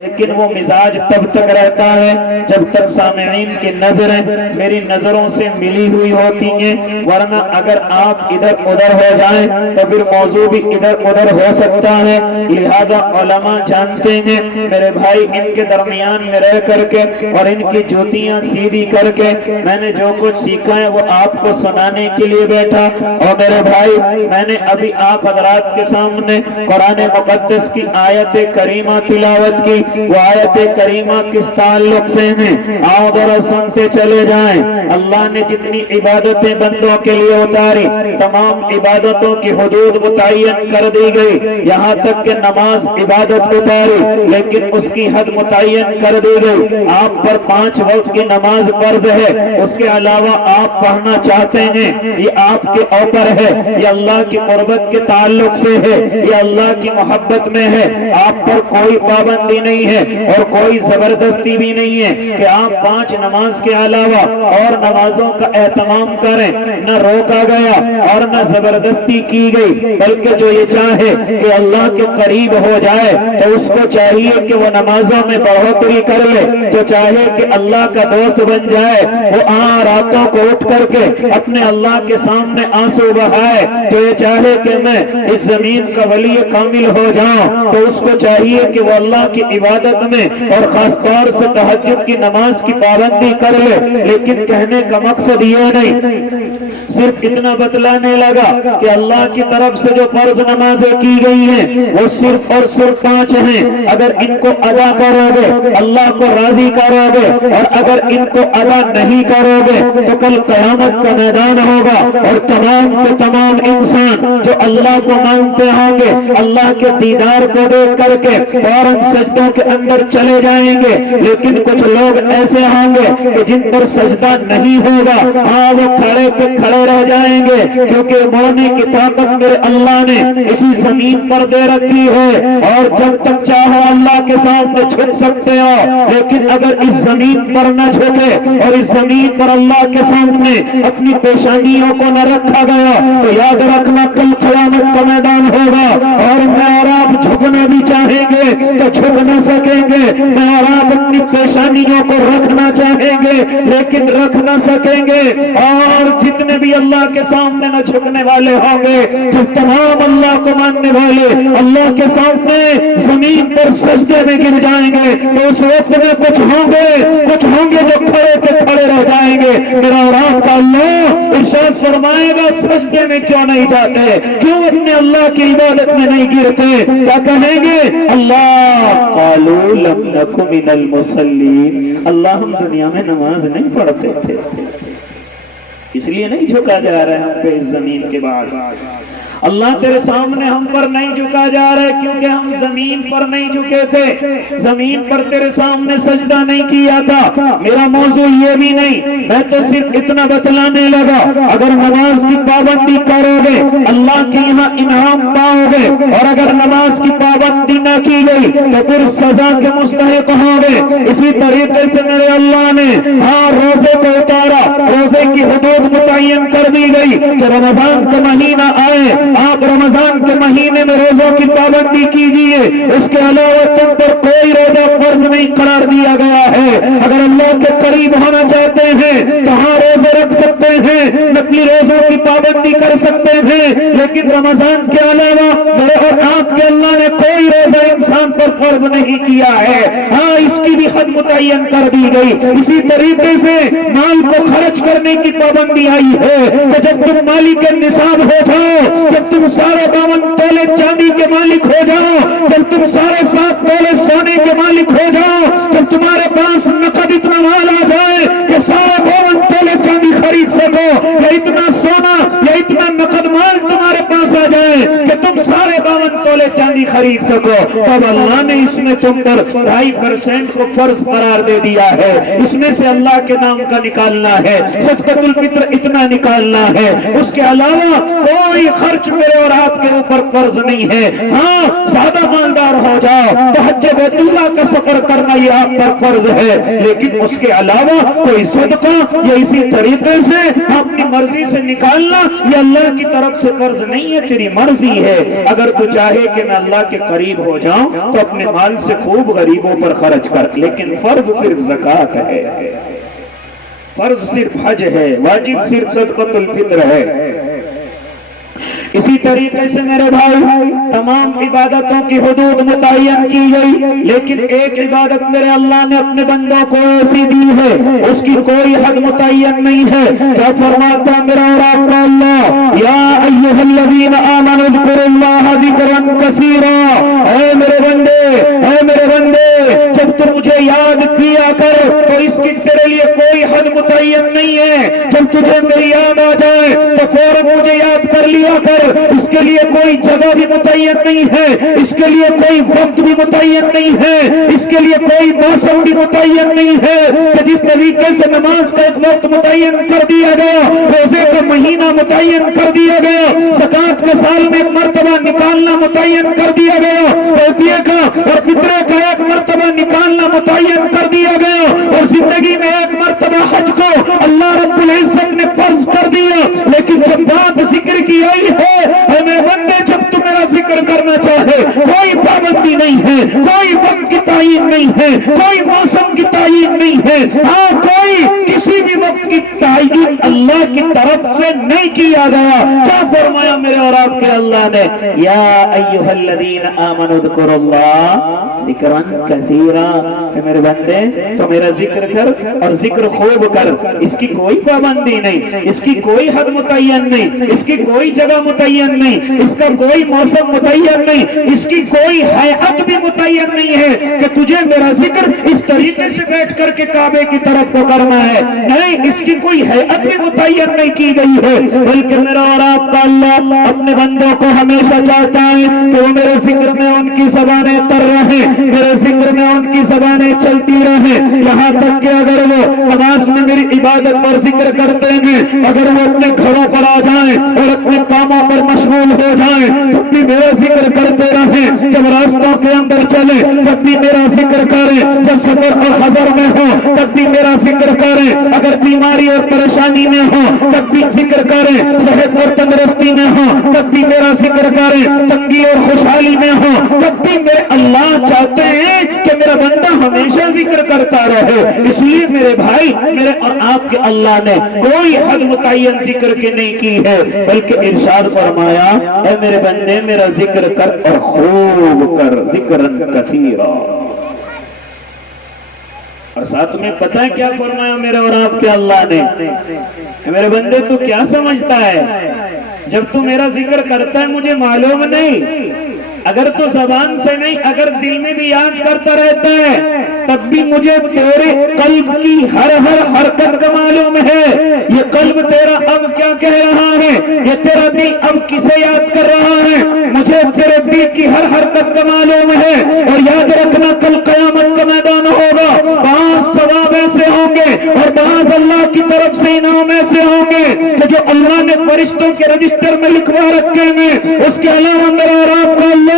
لیکن وہ مزاج تب تک رہتا ہے جب تک سامعین کی نظریں میری نظروں سے ملی ہوئی ہوتی ہیں، ورنہ اگر آپ ادھر ادھر ہو جائیں تو پھر موضوع بھی ادھر ادھر ہو سکتا ہے۔ لہذا علماء جانتے ہیں میرے بھائی، ان کے درمیان میں رہ کر کے اور ان کی جوتیاں سیدھی کر کے میں نے جو کچھ سیکھا ہے وہ آپ کو سنانے کے لیے بیٹھا۔ اور میرے بھائی، میں نے ابھی آپ حضرات کے سامنے قرآن مقدس کی آیت کریمہ تلاوت کی۔ وہ آیت کریمہ کس تعلق سے ہیں، آؤ ذرا سنتے چلے جائیں۔ اللہ نے جتنی عبادتیں بندوں کے لیے اتاری، تمام عبادتوں کی حدود متعین کر دی گئی، یہاں تک کہ نماز عبادت اتاری لیکن اس کی حد متعین کر دی گئی۔ آپ پر 5 وقت کی نماز فرض ہے، اس کے علاوہ آپ پڑھنا چاہتے ہیں، یہ آپ کے اوپر ہے، یہ اللہ کی قربت کے تعلق سے ہے، یہ اللہ کی محبت میں ہے۔ آپ پر کوئی پابندی نہیں ہے اور کوئی زبردستی بھی نہیں ہے کہ آپ 5 نماز کے علاوہ اور نمازوں کا اہتمام کریں، نہ روکا گیا اور نہ زبردستی کی گئی، بلکہ جو یہ چاہے کہ اللہ کے قریب ہو جائے تو اس کو چاہیے کہ وہ نمازوں میں بڑھوتری کر لے، جو چاہے کہ اللہ کا دوست بن جائے وہ راتوں کو اٹھ کر کے اپنے اللہ کے سامنے آنسو بہائے، جو یہ چاہے کہ میں اس زمین کا ولی کامل ہو جاؤں تو اس کو چاہیے کہ وہ اللہ کی عبادت میں اور خاص طور سے تہجد کی نماز کی پابندی کر لے۔ لیکن کہنے کا مقصد یہ نہیں، صرف اتنا بتلانے لگا کہ اللہ کی طرف سے جو فرض نمازیں کی گئی ہیں وہ صرف اور صرف 5 ہیں۔ اگر ان کو ادا کرو گے اللہ کو راضی کرو گے، اور اگر ان کو ادا نہیں کرو گے تو کل قیامت کا میدان ہوگا اور تمام کے تمام انسان جو اللہ کو مانتے ہوں گے اللہ کے دیدار کو دیکھ کر کے فوراً سجدوں کے اندر چلے جائیں گے، لیکن کچھ لوگ ایسے ہوں گے کہ جن پر سجدہ نہیں ہوگا، وہ کھڑے کے کھڑے رہ جائیں گے، کیونکہ مونے کی طاقت میرے اللہ نے اسی زمین پر دے رکھی ہے، اور جب تک چاہو اللہ کے سامنے جھک سکتے ہو، لیکن اگر اس زمین پر نہ جھکے اور اس زمین پر اللہ کے سامنے اپنی پیشانیوں کو نہ رکھا گیا تو یاد رکھنا کل قیامت کا میدان ہوگا، اور میں اور آپ جھکنا بھی چاہیں گے تو جھک نہ سکیں گے، میں اور آپ اپنی پیشانیوں کو رکھنا چاہیں گے لیکن رکھ نہ سکیں گے، اور جتنے بھی اللہ کے سامنے نہ جھکنے والے ہوں گے، جو تمام اللہ کو ماننے والے اللہ کے سامنے زمین پر سجدے میں گر جائیں گے تو اس وقت میں کچھ ہوں گے جو کھڑے کے کھڑے رہ جائیں گے۔ میرا اور آپ کا اللہ ارشاد فرمائے گا سجدے میں کیوں نہیں جاتے، کیوں اپنے اللہ کی عبادت میں نہیں گرتے، کیا کہیں گے؟ اللہ قالوا لم نک من المصلین، اللہ ہم دنیا میں نماز نہیں پڑھتے تھے، اس لیے نہیں جھکا جا رہا ہے ہم پہ اس زمین کے بعد۔ اللہ تیرے سامنے ہم پر نہیں جھکا جا رہا ہے کیونکہ ہم زمین پر نہیں جھکے تھے، زمین پر تیرے سامنے سجدہ نہیں کیا تھا۔ میرا موضوع یہ بھی نہیں، میں تو صرف اتنا بتلانے لگا اگر نماز کی پابندی کرو گے اللہ کے یہاں انعام پاؤ گے، اور اگر نماز کی پابندی نہ کی گئی تو پھر سزا کے مستحق ہوں گے۔ اسی طریقے سے میرے اللہ نے روزے کو اتارا، روزے کی حدود متعین کر دی گئی کہ رمضان کا مہینہ آئے آپ رمضان کے مہینے میں روزوں کی پابندی کیجیے، اس کے علاوہ تم پر کوئی روزہ فرض نہیں قرار دیا گیا ہے۔ اگر اللہ کے قریب ہونا چاہتے ہیں تو روزے رکھ سکتے ہیں، نقلی روزوں کی پابندی کر سکتے ہیں، لیکن رمضان کے علاوہ میرے اور آپ کے اللہ نے کوئی روزہ انسان پر فرض نہیں کیا ہے۔ اس کی بھی حد متعین کر دی گئی۔ اسی طریقے سے مال کو خرچ کرنے کی پابندی آئی ہے کہ جب تم مالک نصاب ہو جاؤ، جب تم سارے 52 تولے چاندی کے مالک ہو جاؤ، جب تم سارے 7 تولے سونے کے مالک ہو جاؤ، جب تمہارے پاس نقد اتنا مال آ جائے کہ سارے 52 تولے چاندی خرید سکو، یا اتنا سونا یا اتنا نقد مال تمہارے پاس آ جائے کہ تم سارے 52 تولے چاندی خرید سکو، تب اللہ نے اس میں تم پر 2.5% کو فرض قرار دے دیا ہے۔ اس میں سے اللہ کے نام کا نکالنا ہے، صدقۃ الفطر اتنا نکالنا ہے، اس کے علاوہ کوئی خرچ میرے اور آپ کے اوپر فرض نہیں ہے۔ زیادہ مالدار ہو جاؤ تو حج بیت اللہ کا سفر کرنا یہ آپ پر فرض ہے، لیکن اس کے علاوہ کوئی صدقہ یا اسی طریقے سے اپنی مرضی سے نکالنا یہ اللہ کی طرف سے فرض نہیں ہے، تیری مرضی ہے اگر تو چاہے کہ میں اللہ کے قریب ہو جاؤں تو اپنے مال سے خوب غریبوں پر خرچ کر، لیکن فرض صرف زکوٰۃ ہے، فرض صرف حج ہے، واجب صرف صدقۃ الفطر ہے۔ اسی طریقے سے میرے بھائی تمام عبادتوں کی حدود متعین کی گئی، لیکن ایک عبادت میرے اللہ نے اپنے بندوں کو ایسی دی ہے اس کی کوئی حد متعین نہیں ہے۔ کیا فرماتا میرا اور آپ کا اللہ، یا ایھا الذین آمنوا اذکروا اللہ ذکرا کثیرا، اے میرے بندے، اے میرے بندے، جب تم مجھے یاد کیا کر تو اس کی تیرے لیے کوئی حد متعین نہیں ہے، جب تجھے میری یاد آ جائے تو فوراً مجھے یاد کر لیا کر، اس کے لیے کوئی جگہ بھی متعین نہیں ہے، اس کے لیے کوئی وقت بھی متعین نہیں ہے، اس کے لیے کوئی موسم بھی متعین نہیں ہے کہ جس طریقے سے نماز کا ایک وقت متعین کر دیا گیا، روزے کا مہینہ متعین کر دیا گیا، زکوٰۃ کا سال میں ایک مرتبہ نکالنا متعین کر دیا گیا، فدیے کا اور فطرے کا ایک مرتبہ نکالنا متعین کر دیا گیا، اور زندگی میں ایک مرتبہ حج کو اللہ رب العزت نے فرض کر دیا۔ لیکن جب بات ذکر کی آئی ہے، اے میرے بندے، جب تم میرا ذکر کرنا چاہے کوئی پابندی نہیں ہے، کوئی وقت کی تعین نہیں ہے، کوئی موسم کی تعین نہیں ہے، ہاں کوئی کسی بھی وقت کی تعین اللہ کی طرف سے نہیں کیا گیا۔ کیا فرمایا میرے اور آپ کے اللہ نے، یا ایھا الذین آمنوا اذکروا اللہ ذکرا کثیرا، اے میرے بندے تو میرا ذکر کر اور ذکر خوب کر، اس کی کوئی پابندی نہیں، اس کی کوئی حد متعین نہیں، اس کی کوئی جگہ متعین نہیں، اس کا کوئی موسم متعین نہیں، اس کی کوئی ہیئت بھی متعین نہیں ہے کہ تجھے میرا ذکر اس طریقے سے بیٹھ کر کے کعبے کی طرف کو کرنا ہے، نہیں، اس کی کوئی ہیئت بھی متعین نہیں کی گئی ہے، بلکہ میرا اور آپ کا اللہ اپنے بندوں کو ہمیشہ چاہتا ہے کہ وہ میرے ذکر میں ان کی زبانیں تر رہیں، میرے ذکر میں ان کی زبانیں چلتی رہیں، یہاں تک کہ اگر وہ نماز میں میری عبادت پر ذکر کرتے ہیں، اگر وہ اپنے گھروں پر آ جائیں اور اپنے کاموں پر مشغول ہو جائیں تب بھی میرا ذکر کرتے رہیں، جب راستوں کے اندر چلیں تب بھی میرا ذکر کریں، جب سفر اور حضر میں ہو تب بھی میرا ذکر کریں، اگر بیماری اور پریشانی میں ہو تب بھی ذکر کریں، صحت اور تندرستی میں ہو تب بھی میرا ذکر کریں، تنگی اور خوشحالی میں ہو تب بھی میرے اللہ چاہتے ہیں کہ میرا بندہ ہمیشہ ذکر کرتا رہے۔ اس لیے میرے بھائی، میرے اور آپ کے اللہ نے کوئی حد متعین ذکر کی نہیں کی ہے، بلکہ ارشاد فرمایا، اے میرے بندے میرا ذکر کر اور خوب کر، ذکرن کثیرا۔ اور ساتھ میں پتہ ہے کیا فرمایا میرے اور آپ کے اللہ نے، میرے بندے تو کیا سمجھتا ہے، جب تو میرا ذکر کرتا ہے مجھے معلوم نہیں، اگر تو زبان سے نہیں اگر دل میں بھی یاد کرتا رہتا ہے تب بھی مجھے تیرے قلب کی ہر حرکت کا معلوم ہے، یہ قلب تیرا اب کیا کہہ رہا ہے، یہ تیرا دل اب کسے یاد کر رہا ہے، مجھے تیرے دل کی ہر حرکت کا معلوم ہے۔ اور یاد رکھنا کل قیامت کا میدان ہوگا، بعض ثواب ایسے ہوں گے اور بعض اللہ کی طرف سے انعام ایسے ہوں گے کہ جو اللہ نے فرشتوں کے رجسٹر میں لکھوا رکھے ہیں، اس کے علاوہ میرا اور آپ کا اللہ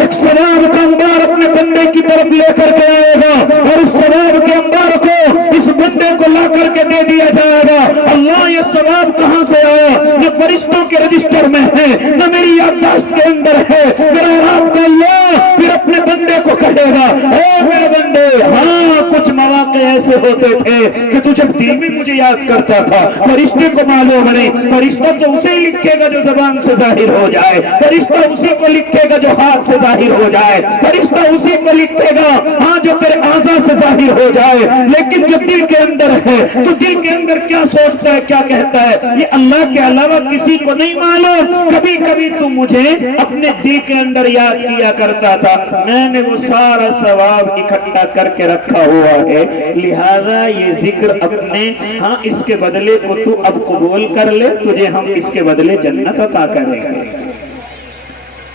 ایک ثواب کا انبار اپنے بندے کی طرف لے کر کے آئے گا، اور اس ثواب کے انبار کو اس بندے کو لا کر کے دے دیا جائے گا۔ اللہ یہ ثواب کہاں سے آیا، نہ فرشتوں کے رجسٹر میں ہے نہ میری یادداشت کے اندر ہے، میرا اور آپ کا اللہ پھر اپنے بندے کو کہے گا، اے میرے بندے، ہاں کچھ مواقع ایسے ہوتے تھے کہ تو جب دل میں مجھے یاد کرتا تھا، فرشتے کو معلوم نہیں، فرشتہ تو اسے ہی لکھے گا جو زبان سے ظاہر ہو جائے، فرشتہ اسی کو لکھے گا جو ہاتھ سے ظاہر ہو جائے، فرشتہ اسی کو لکھے گا ہاں جو تیرے اعضاء سے ظاہر ہو جائے، لیکن جو دل کے اندر ہے تو دل کے اندر کیا سوچتا ہے کیا کہتا ہے یہ اللہ کے علاوہ کسی کو نہیں معلوم۔ کبھی کبھی تو مجھے اپنے دل کے اندر یاد کیا کرتا تھا، میں نے وہ سارا ثواب اکٹھا کر کے رکھا ہوا ہے، لہذا یہ ذکر اپنے ہاں اس کے بدلے کو تو اب قبول کر لے، تجھے ہم اس کے بدلے جنت عطا کریں گے۔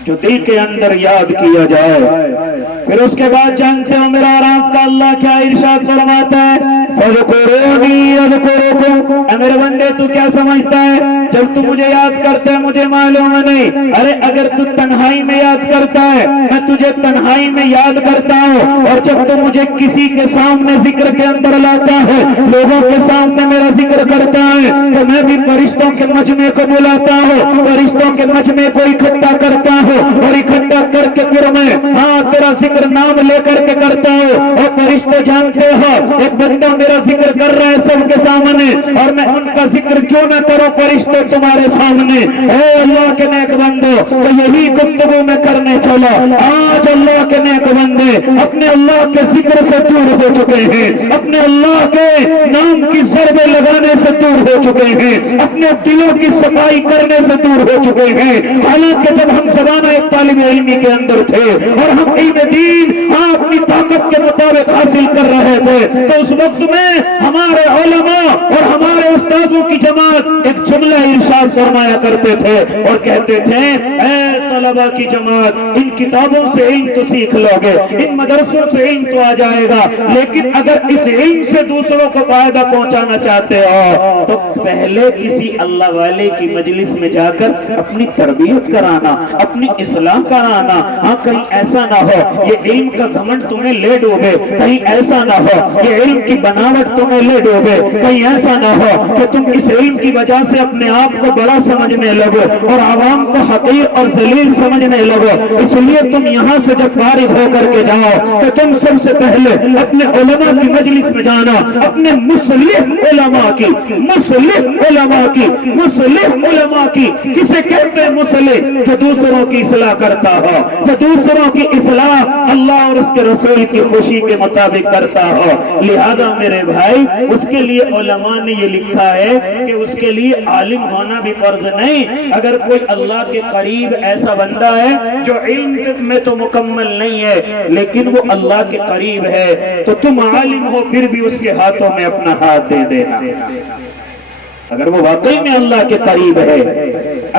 جو دل کے اندر یاد کیا جائے، پھر اس کے بعد جانتے ہو میرا اور آپ کا اللہ کیا ارشاد فرماتا ہے، فَاذْكُرُونِي أَذْكُرُكُمْ، اے میرے بندے تو کیا سمجھتا ہے جب تو مجھے یاد کرتا ہے مجھے معلوم نہیں، ارے اگر تو تنہائی میں یاد کرتا ہے میں تجھے تنہائی میں یاد کرتا ہوں، اور جب تو مجھے کسی کے سامنے ذکر کے اندر لاتا ہے، لوگوں کے سامنے میرا ذکر کرتا ہے، تو میں بھی فرشتوں کے مجمع کو بلاتا ہوں، فرشتوں کے مجمع کو اکٹھا کرتا ہوں، اور اکٹھا کر کے پھر میں ہاں تیرا ذکر نام لے کر کے کرتا ہوں۔ اور فرشتے جانتے ہو ایک بندہ میرا ذکر کر رہا ہے سب کے سامنے، اور میں ان کا ذکر کیوں نہ کروں فرشتے تمہارے سامنے؟ اے اللہ کے نیک بندو، تو یہی گفتگو میں کرنے چلا۔ آج اللہ کے نیک بندے اپنے اللہ کے ذکر سے دور ہو چکے ہیں، اپنے اللہ کے نام کی ضربیں لگانے سے دور ہو چکے ہیں، اپنے دلوں کی صفائی کرنے سے دور ہو چکے ہیں۔ حالانکہ جب ہم زمانہ ایک طالب علمی کے اندر تھے اور ہم علم دین اپنی طاقت کے مطابق حاصل کر رہے تھے، تو اس وقت میں ہمارے علماء اور ہمارے استاذوں کی جماعت ایک جملہ ارشاد فرمایا کرتے تھے اور کہتے تھے، اے طلبہ کی جماعت، ان کتابوں سے علم تو سیکھ لو گے، ان مدرسوں سے علم تو آ جائے گا، لیکن اگر اس علم سے دوسروں کو فائدہ پہنچانا چاہتے ہو تو پہلے کسی اللہ والے کی مجلس میں جا کر اپنی تربیت کرانا، اپنی اصلاح کرانا۔ ہاں کہیں ایسا نہ ہو یہ علم کا گھمنڈ تمہیں لے ڈوبے، کہیں ایسا نہ ہو یہ علم کی بناوٹ تمہیں لے ڈوبے، کہیں ایسا نہ ہو کہ تم اس علم کی وجہ سے اپنے آپ کو بڑا سمجھنے لگو اور عوام کو حقیر اور ذلیل سمجھنے لگو۔ اس لیے تم یہاں سے جب فارغ ہو کر کے جاؤ تو تم سب سے پہلے اپنے علماء کی مجلس میں جانا، اپنے مصلح علماء کی، مصلح علماء کی، مصلح علماء کی۔ کسے کہتے ہیں مصلح؟ جو دوسروں کی اصلاح کرتا ہو، جو دوسروں کی اصلاح اللہ اور اس کے رسول کی خوشی کے مطابق کرتا ہو۔ لہذا میرے بھائی اس کے لیے علماء نے یہ لکھا ہے کہ اس کے لیے عالم ہونا بھی فرض نہیں۔ اگر کوئی اللہ کے قریب ایسا بندہ ہے جو علم میں تو مکمل نہیں ہے لیکن وہ اللہ کے قریب ہے، تو تم عالم ہو پھر بھی اس کے ہاتھوں میں اپنا ہاتھ دے دینا۔ اگر وہ واقعی میں اللہ کے قریب ہے،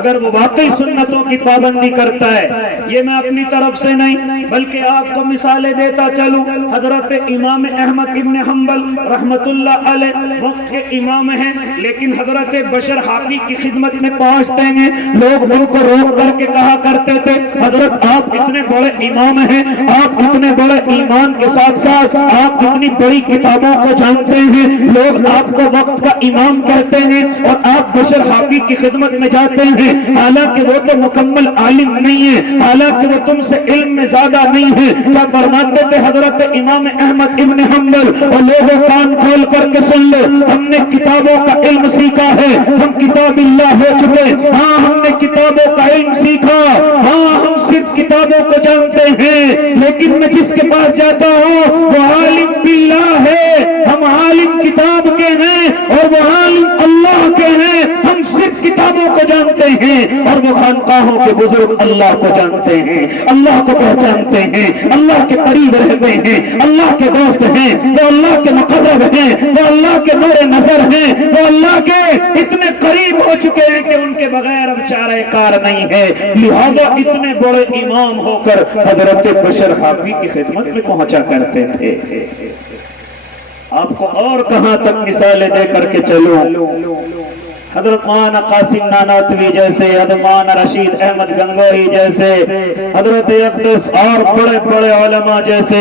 اگر وہ واقعی سنتوں کی پابندی کرتا ہے، یہ میں اپنی طرف سے نہیں بلکہ آپ کو مثالیں دیتا چلوں۔ حضرت امام احمد ابن حنبل رحمت اللہ علیہ وقت کے امام ہیں، لیکن حضرت بشر حافی کی خدمت میں پہنچتے ہیں، لوگ ان کو روک کر کے کہا کرتے تھے، حضرت آپ اتنے بڑے امام ہیں، آپ اتنے بڑے ایمان کے ساتھ ساتھ آپ اتنی بڑی کتابوں کو جانتے ہیں، لوگ آپ کو وقت کا امام کہتے ہیں اور آپ بشر حافی کی خدمت میں جاتے ہیں، حالانکہ وہ تو مکمل عالم نہیں ہے، حالانکہ وہ تم سے علم میں زیادہ نہیں ہے۔ کیا فرماتے تھے حضرت امام احمد ابن حنبل؟ اور لوگوں کان کھول کر کے سن لو، ہم نے کتابوں کا علم سیکھا ہے، ہم کتاب اللہ ہو چکے، ہاں ہم نے کتابوں کا علم سیکھا، ہاں ہم صرف کتابوں کو جانتے ہیں، لیکن میں جس کے پاس جاتا ہوں وہ عالم باللہ ہے، ہم عالم کتاب کے ہیں اور وہ عالم اللہ کے ہیں، ہم صرف کتابوں کو جانتے ہیں اور وہ خانقاہوں کے بزرگ اللہ کو جانتے ہیں، اللہ کو پہچانتے ہیں، اللہ کے قریب رہتے ہیں، اللہ کے دوست ہیں، وہ اللہ کے مقرب ہیں، وہ اللہ کے نور نظر ہیں، وہ اللہ کے اتنے قریب ہو چکے ہیں کہ ان کے بغیر اب چارہ کار نہیں ہے۔ لہذا اتنے بڑے امام ہو کر حضرت بشر حافی کی خدمت میں پہنچا کرتے تھے۔ آپ کو اور کہاں تک مثالیں دے کر کے چلوں، حضرت مولانا قاسم نانوتوی جیسے، حضرت مولانا رشید احمد گنگوہی جیسے، حضرت اقدس اور بڑے بڑے علماء جیسے،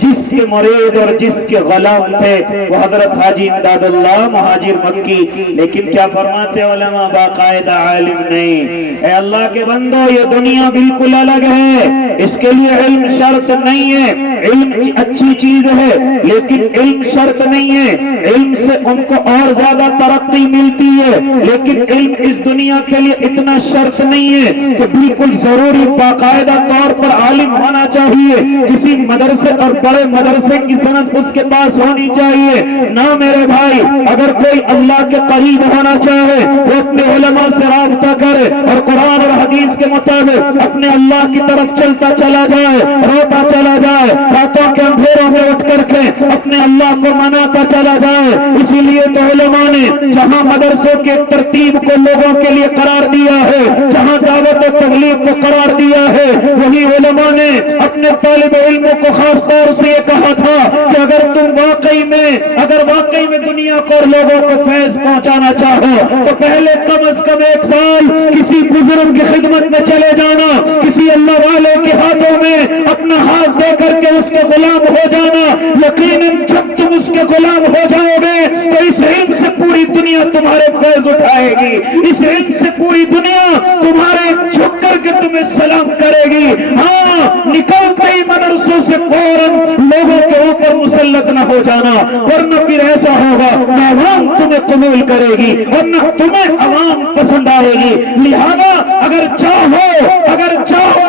جس کے مرید اور جس کے غلام تھے وہ حضرت حاجی امداد اللہ مہاجر مکی، لیکن کیا فرماتے علماء؟ باقاعدہ عالم نہیں۔ اے اللہ کے بندو، یہ دنیا بالکل الگ ہے، اس کے لیے علم شرط نہیں ہے، علم اچھی چیز ہے لیکن علم شرط نہیں ہے، علم سے ان کو اور زیادہ ترقی ملتی ہے، لیکن علم اس دنیا کے لیے اتنا شرط نہیں ہے کہ بالکل ضروری باقاعدہ طور پر عالم ہونا چاہیے، کسی مدرسے اور بڑے مدرسے کی سند اس کے پاس ہونی چاہیے۔ نہ میرے بھائی، اگر کوئی اللہ کے قریب ہونا چاہے وہ اپنے علماء سے رابطہ کرے اور قرآن اور حدیث کے مطابق اپنے اللہ کی طرف چلتا چلا جائے، روتا چلا جائے، راتوں کے اندھیروں میں اٹھ کر کے اپنے اللہ کو مناتا چلا جائے۔ اسی لیے تو علماء نے جہاں مدرسوں کے ترتیب کو لوگوں کے لیے قرار دیا ہے، جہاں دعوت و تبلیغ کو قرار دیا ہے، وہی علماء نے اپنے طالب علموں کو خاص طور سے یہ کہا تھا کہ اگر واقعی میں دنیا کو اور لوگوں کو فیض پہنچانا چاہو تو پہلے کم از کم 1 سال کسی بزرگ کی خدمت میں چلے جانا، کسی اللہ والے کے ہاتھوں میں اپنا ہاتھ دے کر کے اس کے غلام ہو جانا، یقیناً جب تم اس کے غلام ہو جاؤ گے تو اس علم سے پوری دنیا تمہارے فیض اٹھائے گی، اس علم سے پوری دنیا تمہارے جھک کر کے تمہیں سلام کرے گی۔ ہاں، نکلتے ہی مدرسوں سے فوراً لوگوں کے اوپر مسلط نہ ہو جانا، ورنہ پھر ایسا ہوگا نہ عوام تمہیں قبول کرے گی اور نہ تمہیں عوام پسند آئے گی۔ لہذا اگر چاہو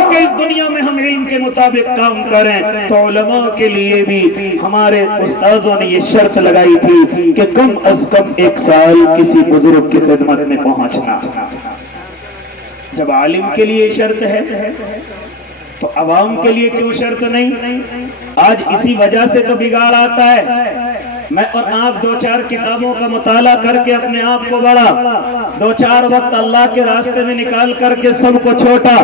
کہ اس دنیا میں ہم علم کے مطابق کام کریں تو علماء کے لیے بھی ہمارے استاذوں نے یہ شرط لگائی تھی کہ کم از کم 1 سال کسی بزرگ کی خدمت میں پہنچنا۔ جب عالم کے لیے شرط ہے تو عوام کے لیے کیوں شرط نہیں؟ آج اسی وجہ سے تو بگاڑ آتا ہے۔ میں اور آپ 2-4 کتابوں کا مطالعہ کر کے اپنے آپ کو بڑا، 2-4 وقت اللہ کے راستے میں نکال کر کے سب کو چھوٹا،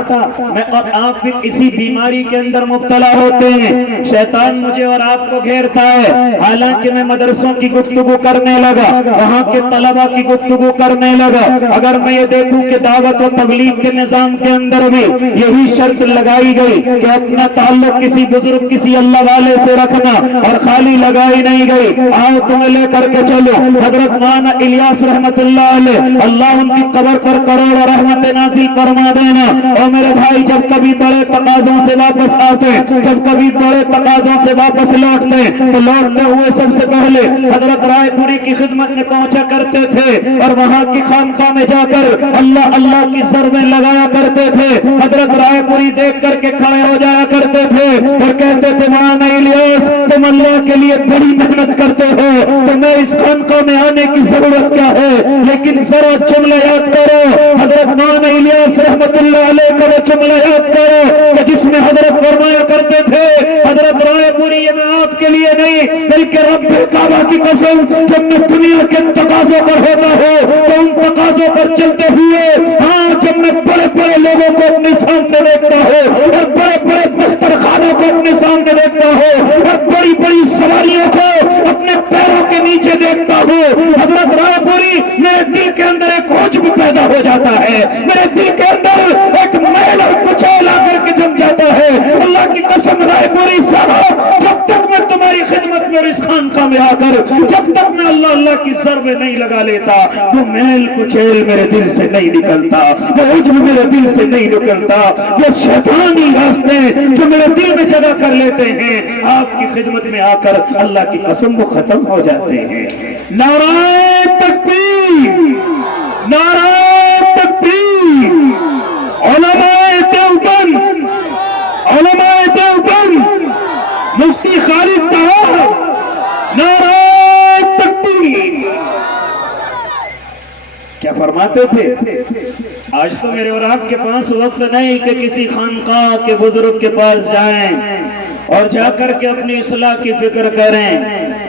میں اور آپ بھی اسی بیماری کے اندر مبتلا ہوتے ہیں۔ شیطان مجھے اور آپ کو گھیرتا ہے، حالانکہ میں مدرسوں کی گفتگو کرنے لگا، وہاں کے طلبہ کی گفتگو کرنے لگا، اگر میں یہ دیکھوں کہ دعوت و تبلیغ کے نظام کے اندر بھی یہی شرط لگائی گئی کہ اپنا تعلق کسی بزرگ کسی اللہ والے سے رکھنا، اور خالی لگائی نہیں گئی، آؤ تمہیں لے کر کے چلو حضرت مولانا الیاس رحمت اللہ علیہ، اللہ ان کی قبر پر کروڑوں رحمت نازل فرما دینا۔ اور میرے بھائی جب کبھی بڑے تقاضوں سے واپس آتے، جب کبھی بڑے تقاضوں سے واپس لوٹتے تو لوٹتے ہوئے سب سے پہلے حضرت رائے پوری کی خدمت میں پہنچا کرتے تھے اور وہاں کی خانقاہ میں جا کر اللہ اللہ کی ضربیں لگایا کرتے تھے۔ حضرت رائے پوری دیکھ کر کے کھڑے ہو جایا کرتے تھے اور کہتے تھے مولانا الیاس تم اللہ کے لیے بڑی محنت کرتے ہو، تمہیں اس خانقاہ میں آنے کی ضرورت کیا ہے؟ لیکن ذرا جملہ یاد کرو، حضرت مولانا الیاس رحمت اللہ علیہ کا وہ جملہ یاد کرو کہ جس میں حضرت فرمایا کرتے تھے، حضرت رائے پوری یہ میں آپ کے لیے نہیں بلکہ رب کعبہ کی قسم جب میں دنیا کے تقاضوں پر ہوتا ہوں تو ان تقاضوں پر چلتے ہوئے، ہاں جب میں بڑے بڑے لوگوں کو اپنے سامنے دیکھتا ہوں اور بڑے بڑے دسترخوانوں کو اپنے سامنے دیکھتا ہوں اور بڑی بڑی سواریوں کو اپنے پیروں کے نیچے دیکھتا ہوں، حضرت رائے پوری میرے دل کے اندر ایک عجب پیدا ہو جاتا ہے، میرے دل کے اندر ایک میل اور کچیل آ کر کے جم جاتا ہے۔ اللہ کی قسم رائے پوری صاحب جب تک میں تمہاری خدمت میں اس خانقاہ میں آ کر جب تک میں اللہ اللہ کی ضربیں نہیں لگا لیتا وہ میل کچیل میرے دل سے نہیں نکلتا، وہ عجب میرے دل سے نہیں نکلتا، وہ شیطانی راستے جو میرے دل میں جگہ کر لیتے ہیں آپ کی خدمت میں آ کر اللہ کی قسم وہ ختم ہو جاتے ہیں۔ نعرہ تکبیر، نعرہ تکبیر، علماء دیوبند، علماء دیوبند، مفتی خالد صاحب، نعرہ تکبیر۔ کیا فرماتے تھے؟ آج تو میرے اور آپ کے پاس وقت نہیں کہ کسی خانقاہ کے بزرگ کے پاس جائیں اور جا کر کے اپنی اصلاح کی فکر کریں،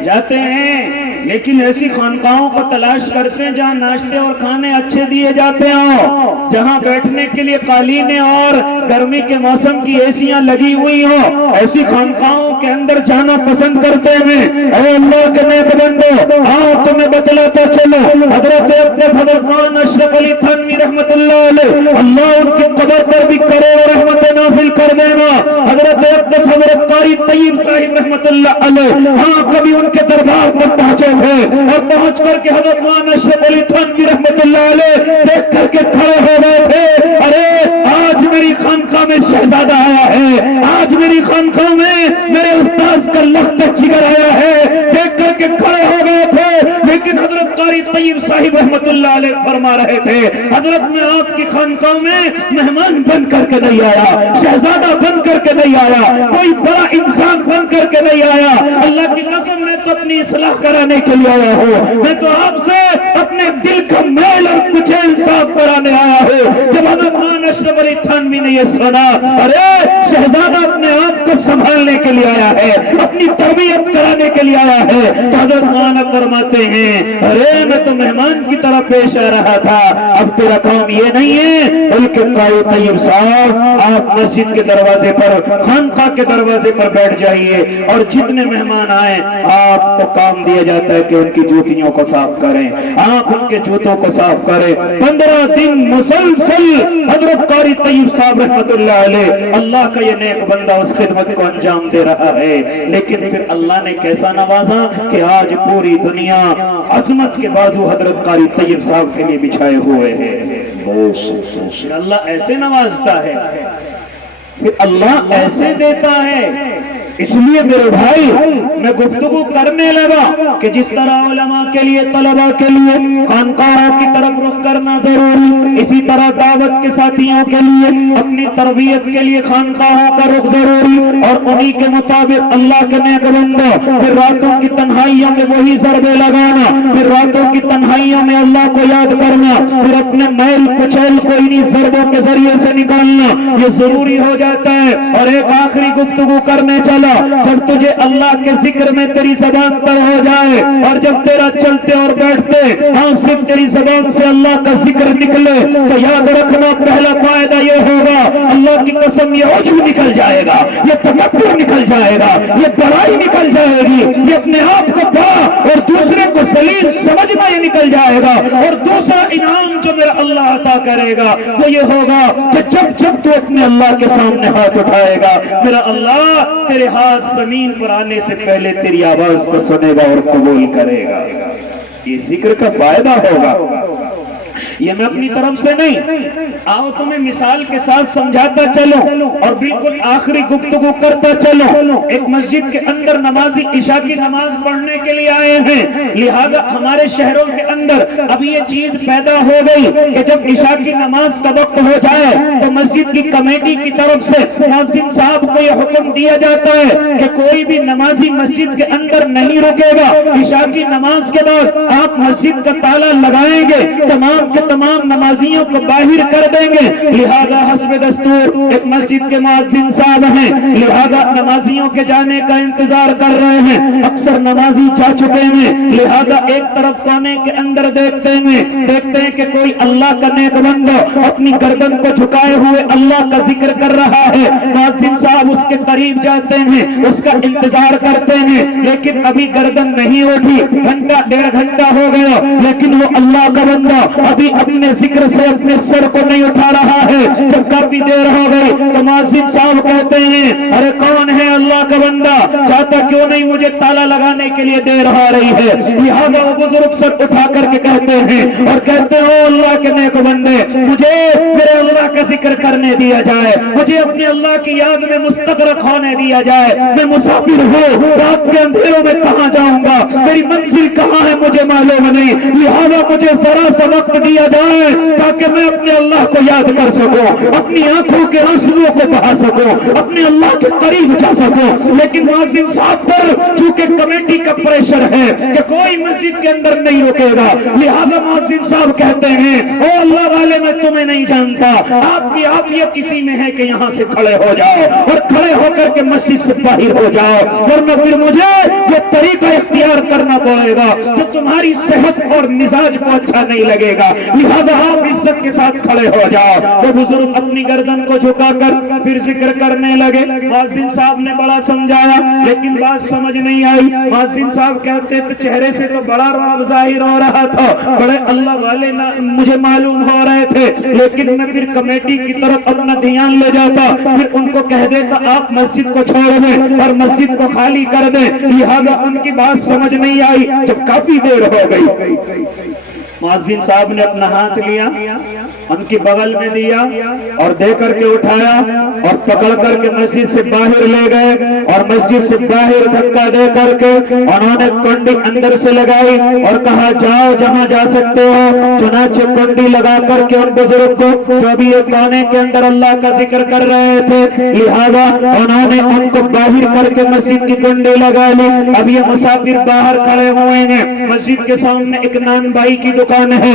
جاتے ہیں لیکن ایسی خانقاہوں کو تلاش کرتے ہیں جہاں ناشتے اور کھانے اچھے دیے جاتے ہوں، جہاں بیٹھنے کے لیے قالینیں اور گرمی کے موسم کی ایسیاں لگی ہوئی ہوں، ایسی خانقاہوں کے اندر جانا پسند کرتے ہیں۔ اے اللہ کے نیک بندو، آؤ تمہیں بتلاتا چلو، حضرت مولانا اشرف علی تھانوی رحمت اللہ علیہ، اللہ ان کی قبر پر بھی کروڑوں رحمت نازل کر دینا۔ حضرت قاری طیب صاحب رحمت اللہ علیہ، ہاں کبھی ان کے دربار پر پہنچے تھے اور پہنچ کر کے حضرت مولانا اشرف علی تھانوی رحمت اللہ علیہ دیکھ کر کے کھڑے ہو گئے تھے، ارے آج میری خانقاہ میں شہزادہ آیا ہے، آج میری خانقاہ میں میرے استاذ کا لخت جگر آیا ہے، دیکھ کر کے کھڑے ہو گئے تھے۔ لیکن حضرت قاری طیب صاحب رحمت اللہ علیہ فرما رہے تھے، حضرت میں آپ کی خانقاہ میں مہمان بن کر کے نہیں آیا، شہزادہ بن کر کے نہیں آیا، کوئی بڑا انسان بن کر کے نہیں آیا، اللہ کی قسم میں تو اپنی اصلاح کرانے کے لیے آیا ہوں، میں تو آپ سے اپنے دل کا میل اور کچیل صاف کرانے آیا ہوں۔ جب حضرت مولانا اشرف علی تھانوی نے یہ سنا، ارے شہزادہ اپنے آپ کو سنبھالنے کے لیے آیا ہے، اپنی تربیت کرانے کے کے لیے آیا ہے تو حضرت مولانا فرماتے ہیں ارے میں تو مہمان کی طرح پیش آ رہا تھا، اب تیرا کام یہ نہیں ہے بلکہ قاری طیب صاحب آپ مسجد کے دروازے پر، خانقاہ کے دروازے پر بیٹھ جائیے اور جتنے مہمان آئیں آپ کو کام دیا جاتا ہے کہ ان کی جوتیوں کو صاف کریں، آپ ان کے جوتوں کو صاف کریں۔ 15 دن مسلسل حضرت قاری طیب صاحب رحمت اللہ علیہ اللہ کا یہ نیک بندہ اس خدمت کو انجام دے رہا ہے، لیکن پھر اللہ نے کیسا نوازا کہ آج پوری دنیا عظمت کے بازو حضرت قاری طیب صاحب کے لیے بچھائے ہوئے ہیں۔ پھر اللہ ایسے نوازتا ہے، پھر اللہ ایسے دیتا ہے۔ اس لیے میرے بھائی میں گفتگو کرنے لگا کہ جس طرح علماء کے لیے، طلباء کے لیے خانقاہوں کی طرف رخ کرنا ضروری، اسی طرح دعوت کے ساتھیوں کے لیے اپنی تربیت کے لیے خانقاہوں کا رخ ضروری، اور انہی کے مطابق اللہ کے نیک بندوں پھر راتوں کی تنہائیوں میں وہی ضربے لگانا، پھر راتوں کی تنہائیوں میں اللہ کو یاد کرنا، پھر اپنے میل کچیل کو انہی ضربوں کے ذریعے سے نکالنا، یہ ضروری ہو جاتا ہے۔ اور ایک آخری گفتگو کرنے چلا، جب تجھے اللہ کے ذکر میں تیری زبان تر ہو جائے اور جب تیرا چلتے اور بیٹھتے صرف تیری زبان سے اللہ کا ذکر نکلے تو یاد رکھنا پہلا فائدہ یہ ہوگا، اللہ کی قسم یہ عجب نکل جائے گا، یہ تکبر نکل جائے گا، یہ بڑائی نکل جائے گی، یہ اپنے آپ کو بڑا اور دوسرے کو ذلیل سمجھنا یہ نکل جائے گا۔ اور دوسرا انعام جو میرا اللہ عطا کرے گا وہ یہ ہوگا کہ جب تو اپنے اللہ کے سامنے ہاتھ اٹھائے گا میرا اللہ تیرے ہاتھ زمین پر آنے سے پہلے تیری آواز کو سنے گا اور قبول کرے گا۔ یہ ذکر کا فائدہ ہوگا، یہ میں اپنی طرف سے نہیں، آؤ تمہیں مثال کے ساتھ سمجھاتا چلو اور بالکل آخری گفتگو کرتا چلو۔ ایک مسجد کے اندر نمازی عشاء کی نماز پڑھنے کے لیے آئے ہیں، لہذا ہمارے شہروں کے اندر اب یہ چیز پیدا ہو گئی کہ جب عشاء کی نماز کا وقت ہو جائے تو مسجد کی کمیٹی کی طرف سے مؤذن صاحب کو یہ حکم دیا جاتا ہے کہ کوئی بھی نمازی مسجد کے اندر نہیں رکے گا، عشاء کی نماز کے بعد آپ مسجد کا تالا لگائیں گے، تمام نمازیوں کو باہر کر دیں گے۔ لہذا حسب دستور ایک مسجد کے مؤذن صاحب ہیں، لہذا نمازیوں کے جانے کا انتظار کر رہے ہیں، اکثر نمازی جا چکے ہیں، لہذا ایک طرف کونے کے اندر دیکھتے ہیں کہ کوئی اللہ کا نیک بندہ اپنی گردن کو جھکائے ہوئے اللہ کا ذکر کر رہا ہے۔ مؤذن صاحب اس کے قریب جاتے ہیں، اس کا انتظار کرتے ہیں، لیکن ابھی گردن نہیں اٹھی، گھنٹہ 1.5 گھنٹہ ہو گیا لیکن وہ اللہ کا بندہ ابھی اپنے ذکر سے اپنے سر کو نہیں اٹھا رہا ہے۔ جب کافی دیر ہو گئی تو مؤذن صاحب کہتے ہیں ارے کون ہے اللہ کا بندہ، چاہتا کیوں نہیں مجھے تالا لگانے کے لیے دیر ہو رہی ہے۔ لہذا وہ بزرگ سر اٹھا کر کے کہتے ہیں اور کہتے ہیں او اللہ کے نیک بندے، مجھے میرے اللہ کا ذکر کرنے دیا جائے، مجھے اپنے اللہ کی یاد میں مستغرق ہونے دیا جائے، میں مسافر ہوں، رات کے اندھیروں میں کہاں جاؤں گا، میری منزل کہاں ہے مجھے معلوم نہیں، لہذا مجھے ذرا سا وقت دیا جائے تاکہ میں اپنے اللہ کو یاد کر سکوں، اپنی آنکھوں کے آنسوؤں کو بہا سکوں، اپنے اللہ کے قریب جا سکوں۔ لیکن مؤذن صاحب پر چونکہ کمیٹی کا پریشر ہے کہ کوئی مسجد کے اندر نہیں رکے گا، لہذا مؤذن صاحب کہتے ہیں او اللہ والے میں تمہیں نہیں جانتا، آپ کی عافیت کسی میں ہے کہ یہاں سے کھڑے ہو جاؤ اور کھڑے ہو کر کے مسجد سے باہر ہو جاؤ، ورنہ پھر مجھے یہ طریقہ اختیار کرنا پڑے گا جو تمہاری صحت اور مزاج کو اچھا نہیں لگے گا، لہذا آپ عزت کے ساتھ کھڑے ہو جاؤ۔ وہ بزرگ اپنی گردن کو جھکا کر پھر ذکر کرنے لگے۔ مؤذن صاحب نے بڑا سمجھایا لیکن بات سمجھ نہیں آئی۔ مؤذن صاحب کہتے تو چہرے سے تو بڑا رعب ظاہر ہو رہا تھا، بڑے اللہ والے مجھے معلوم ہو رہے تھے، لیکن میں پھر کمیٹی کی طرف اپنا دھیان لے جاتا، پھر ان کو کہہ دیتا آپ مسجد کو چھوڑ دیں اور مسجد کو خالی کر دیں، لہذا ان کی بات سمجھ نہیں آئی۔ جب کافی دیر ہو گئی مؤذن صاحب نے اپنا ہاتھ لیا، ان کی بغل میں دیا اور دے کر کے اٹھایا اور پکڑ کر کے مسجد سے باہر لے گئے اور مسجد سے باہر دھکا دے کر کے انہوں نے کنڈی اندر سے لگائی اور کہا جاؤ جہاں جا سکتے ہو۔ چنانچہ کنڈی لگا کر کے ان بزرگ کو جو بھی ایک کونے کے اندر اللہ کا ذکر کر رہے تھے، لہذا انہوں نے ان کو باہر کر کے مسجد کی کنڈی لگا لی۔ اب یہ مسافر باہر کھڑے ہوئے ہیں، مسجد کے سامنے ایک نان بائی کی دکان ہے،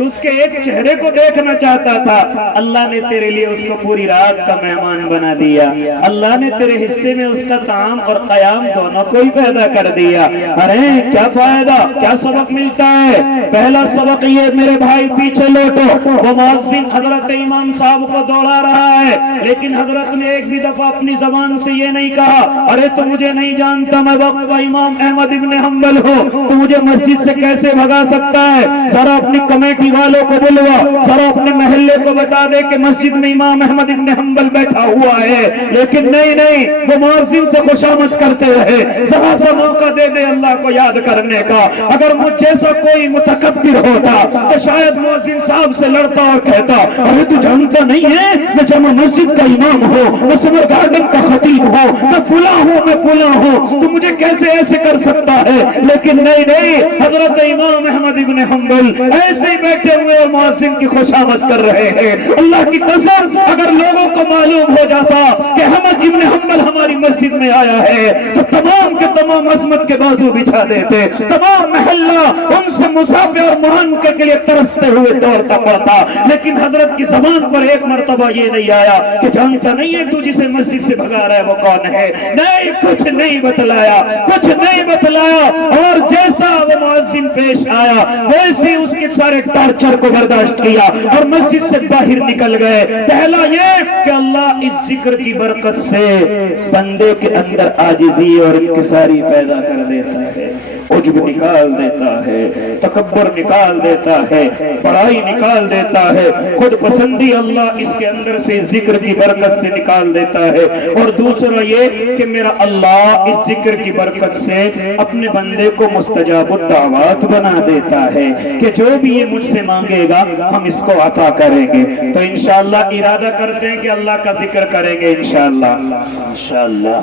تو اس کے ایک چہرے کو دیکھنا چاہتا تھا، اللہ نے تیرے لیے اس کو پوری رات کا مہمان بنا دیا، اللہ نے تیرے حصے میں اس کا طعام اور قیام دونوں کو ہی پیدا کر دیا۔ ارے کیا فائدہ، کیا سبق ملتا ہے؟ پہلا سبق یہ میرے بھائی پیچھے لوٹو، وہ مؤذن حضرت امام صاحب کو دوڑا رہا ہے، لیکن حضرت نے ایک بھی دفعہ اپنی زبان سے یہ نہیں کہا ارے تو مجھے نہیں جانتا میں وقت کا امام احمد ابن حنبل ہوں، تو مجھے مسجد سے کیسے بھگا سکتا ہے؟ ذرا اپنی کمیٹی والوں کو بلوا، ذرا اپنے محلے کو بتا دے کہ مسجد میں امام احمد ابن حنبل بیٹھا ہوا ہے۔ لیکن نہیں، وہ مؤذن سے خوشامد کرتے رہے، ذرا سا موقع دے دے اللہ کو یاد کرنے کا۔ اگر مجھ جیسا کوئی متکبر ہوتا تو شاید مؤذن صاحب سے لڑتا اور کہتا ارے تو جانتا نہیں ہے میں جامع مسجد کا امام ہوں، میں سمر گارڈن کا خطیب ہوں، میں فلاں ہوں، تو مجھے کیسے ایسے کر سکتا ہے؟ لیکن نہیں، حضرت امام احمد ابن حنبل ایسے ہی بیٹھے ہوئے اور مؤذن کی خوشامد کر رہے ہیں۔ اللہ کی قسم اگر لوگوں کو معلوم ہو جاتا کہ احمد ابن حنبل ہماری مسجد میں آیا ہے تو تمام کے تمام عظمت کے بازو بچھا دیتے، تمام محلہ ان سے مسافر اور معانقے کے لیے ترستے ہوئے دوڑتا پڑتا۔ لیکن حضرت کی زبان پر ایک مرتبہ یہ نہیں آیا کہ جانتا نہیں ہے تو جسے مسجد سے بھگا رہا ہے وہ کون ہے؟ نہیں، کچھ نہیں بتلایا، اور جیسا وہ مؤذن پیش آیا ویسے اس کے سارے ٹارچر کو برداشت کیا اور مسجد سے باہر نکل گئے۔ پہلا یہ کہ اللہ اس ذکر کی برکت سے بندے کے اندر عاجزی اور انکساری پیدا کر دیتا ہے، عجب نکال دیتا ہے، تکبر نکال دیتا ہے، بڑائی نکال دیتا ہے، خود پسندی اللہ اس کے اندر سے ذکر کی برکت سے نکال دیتا ہے۔ اور دوسرا یہ کہ میرا اللہ اس ذکر کی برکت سے اپنے بندے کو مستجاب الدعوات بنا دیتا ہے کہ جو بھی یہ مجھ سے مانگے گا ہم اس کو عطا کریں گے۔ تو انشاءاللہ ارادہ کرتے ہیں کہ اللہ کا ذکر کریں گے انشاءاللہ،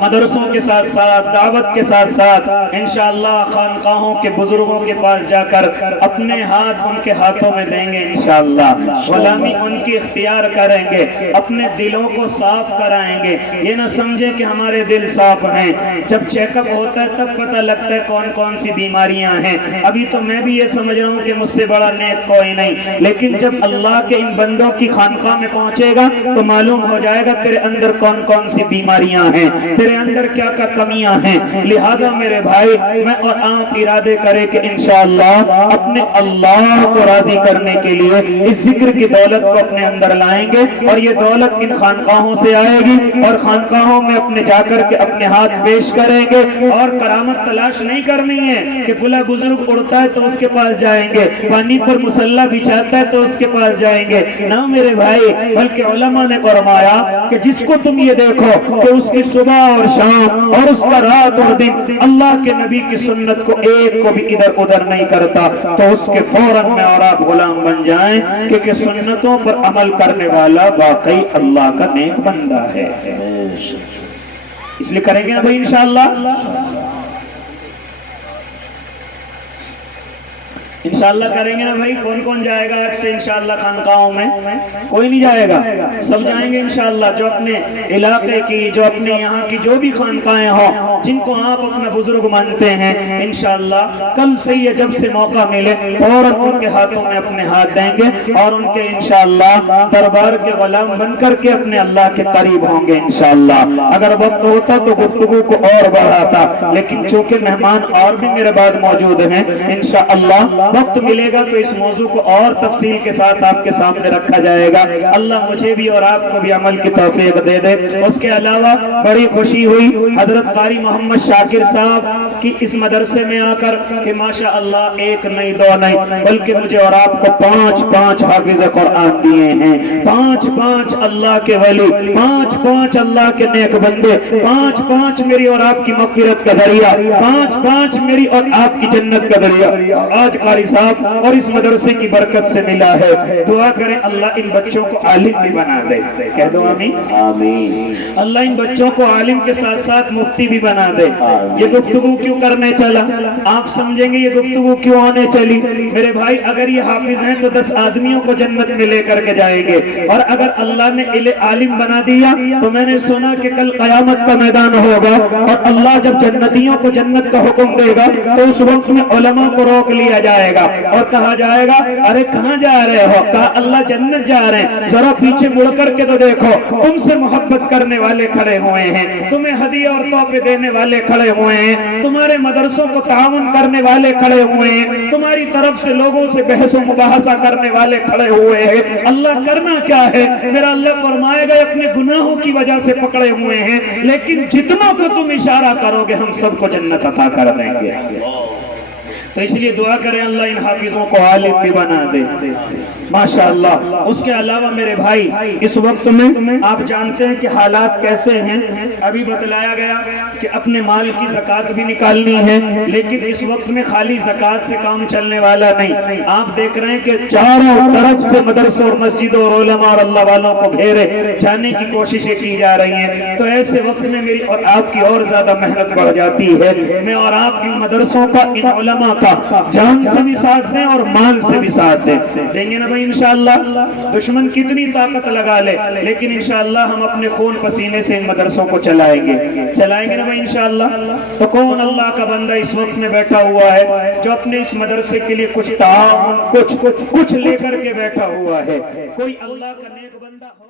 مدرسوں کے ساتھ ساتھ دعوت کے ساتھ ساتھ انشاءاللہ خانقاہوں کے بزرگوں کے پاس جا کر اپنے ہاتھ ان کے ہاتھوں میں دیں گے انشاءاللہ، غلامی ان کی اختیار کریں گے، اپنے دلوں کو صاف کرائیں گے۔ یہ نہ سمجھیں کہ ہمارے دل صاف ہیں، جب چیک اپ ہوتا ہے تب پتہ لگتا ہے کون کون سی بیماریاں ہیں۔ ابھی تو میں بھی یہ سمجھ رہا ہوں کہ مجھ سے بڑا نیک کوئی نہیں، لیکن جب اللہ کے ان بندوں کی خانقاہ میں پہنچے گا تو معلوم ہو جائے گا تیرے اندر کون کون سی بیماریاں ہیں، تیرے اندر کیا کیا کمیاں ہیں۔ لہذا میرے بھائی میں اور آپ ارادے کرے کہ انشاءاللہ اپنے اللہ کو راضی کرنے کے لیے اس ذکر کی دولت کو اپنے اندر لائیں گے، اور یہ دولت ان خانقاہوں سے آئے گی، اور خانقاہوں میں اپنے جا کر کے اپنے ہاتھ پیش کریں گے، اور کرامت تلاش نہیں کرنی ہے کہ بلا بزرگ اڑتا ہے تو اس کے پاس جائیں گے، پانی پر مسلح بچھاتا ہے تو اس کے پاس جائیں گے، نہ میرے بھائی، بلکہ علماء نے فرمایا کہ جس کو تم یہ دیکھو کہ اس کی صبح اور شام اور اس کا رات اور دن اللہ کے نبی کی سنت کو ایک کو بھی ادھر ادھر نہیں کرتا، تو اس کے فوراً میں اور آپ غلام بن جائیں، کیونکہ سنتوں پر عمل کرنے والا واقعی اللہ کا نیک بندہ ہے۔ اس لیے کریں گے نا بھائی انشاءاللہ، انشاءاللہ کریں گے نا بھائی۔ کون کون جائے گا آج سے انشاءاللہ خانقاہوں میں؟ کوئی نہیں جائے گا، سب جائیں گے انشاءاللہ۔ جو اپنے علاقے کی، جو اپنے یہاں کی جو بھی خانقاہیں ہوں، جن کو آپ اپنا بزرگ مانتے ہیں، انشاءاللہ کل سے یہ جب سے موقع ملے فوراً ان کے ہاتھوں میں اپنے ہاتھ دیں گے، اور ان کے انشاءاللہ دربار کے غلام بن کر کے اپنے اللہ کے قریب ہوں گے انشاءاللہ۔ اگر وقت ہوتا تو گفتگو کو اور بڑھاتا، لیکن چونکہ مہمان اور بھی میرے بعد موجود ہیں، انشاءاللہ وقت ملے گا تو اس موضوع کو اور تفصیل کے ساتھ آپ کے سامنے رکھا جائے گا۔ اللہ مجھے بھی اور آپ کو بھی عمل کی توفیق دے دے۔ اس کے علاوہ بڑی خوشی ہوئی حضرت قاری محمد شاکر صاحب کی اس مدرسے میں آ کر کہ ماشاءاللہ ایک نہیں دو نہیں بلکہ مجھے اور آپ کو پانچ حافظ قرآن دیے ہیں، پانچ اللہ کے ولی، پانچ اللہ کے نیک بندے، پانچ میری اور آپ کی مغفرت کا ذریعہ، پانچ میری اور آپ کی جنت کا ذریعہ آج قاری صاحب اور اس مدرسے کی برکت سے ملا ہے۔ دعا کریں اللہ ان بچوں کو عالم بھی بنا دے، کہہ دو آمین۔ اللہ ان بچوں کو عالم کے ساتھ ساتھ مفتی بھی بنا دے۔ یہ گفتگو کیوں کرنے چلا آپ سمجھیں گے، یہ گفتگو کیوں آنے چلی میرے بھائی؟ اگر یہ حافظ ہیں تو 10 آدمیوں کو جنت میں لے کر کے جائیں گے، اور اگر اللہ نے عالم بنا دیا تو میں نے سنا کہ کل قیامت کا میدان ہوگا، اور اللہ جب جنتیوں کو جنت کا حکم دے گا تو اس وقت میں علماء کو روک لیا جائے جائے گا اور کہا جائے گا ارے کہاں جا رہے ہو؟ کہا اللہ جنت جا رہے ہیں۔ ذرا پیچھے مڑ کر کے تو دیکھو، تم سے محبت کرنے والے کھڑے ہوئے ہیں، تمہیں ہدیہ اور تحفے دینے والے کھڑے ہوئے ہیں، تمہارے مدرسوں کو تعاون کرنے والے کھڑے ہوئے ہیں، تمہاری طرف سے لوگوں سے بحث و مباحثہ کرنے والے کھڑے ہوئے ہیں۔ اللہ کرنا کیا ہے؟ میرا اللہ فرمائے گا اپنے گناہوں کی وجہ سے پکڑے ہوئے ہیں، لیکن جتنوں کو تم اشارہ کرو گے ہم سب کو جنت عطا کر دیں گے۔ تو اس لیے دعا کریں اللہ ان حافظوں کو عالم بھی بنا دے ماشاءاللہ۔ اس کے علاوہ میرے بھائی اس وقت میں آپ جانتے ہیں کہ حالات کیسے ہیں۔ ابھی بتلایا گیا کہ اپنے مال کی زکوٰۃ بھی نکالنی ہے، لیکن اس وقت میں خالی زکوٰۃ سے کام چلنے والا نہیں۔ آپ دیکھ رہے ہیں کہ چاروں طرف سے مدرسوں اور مسجدوں اور علماء اور اللہ والوں کو گھیرے جانے کی کوششیں کی جا رہی ہیں۔ تو ایسے وقت میں میری اور آپ کی اور زیادہ محنت بڑھ جاتی ہے۔ میں اور آپ ان مدرسوں کا، ان علماء کا جان سے بھی ساتھ دیں اور مال سے بھی ساتھ دیں۔ دیں گے نا بھائی انشاءاللہ؟ دشمن کتنی طاقت لگا لے لیکن انشاءاللہ ہم اپنے خون پسینے سے ان مدرسوں کو چلائیں گے نا بھائی انشاءاللہ۔ تو کون اللہ کا بندہ اس وقت میں بیٹھا ہوا ہے جو اپنے اس مدرسے کے لیے کچھ تعاون کچھ لے کر کے بیٹھا ہوا ہے؟ کوئی اللہ کا نیک بندہ ہو؟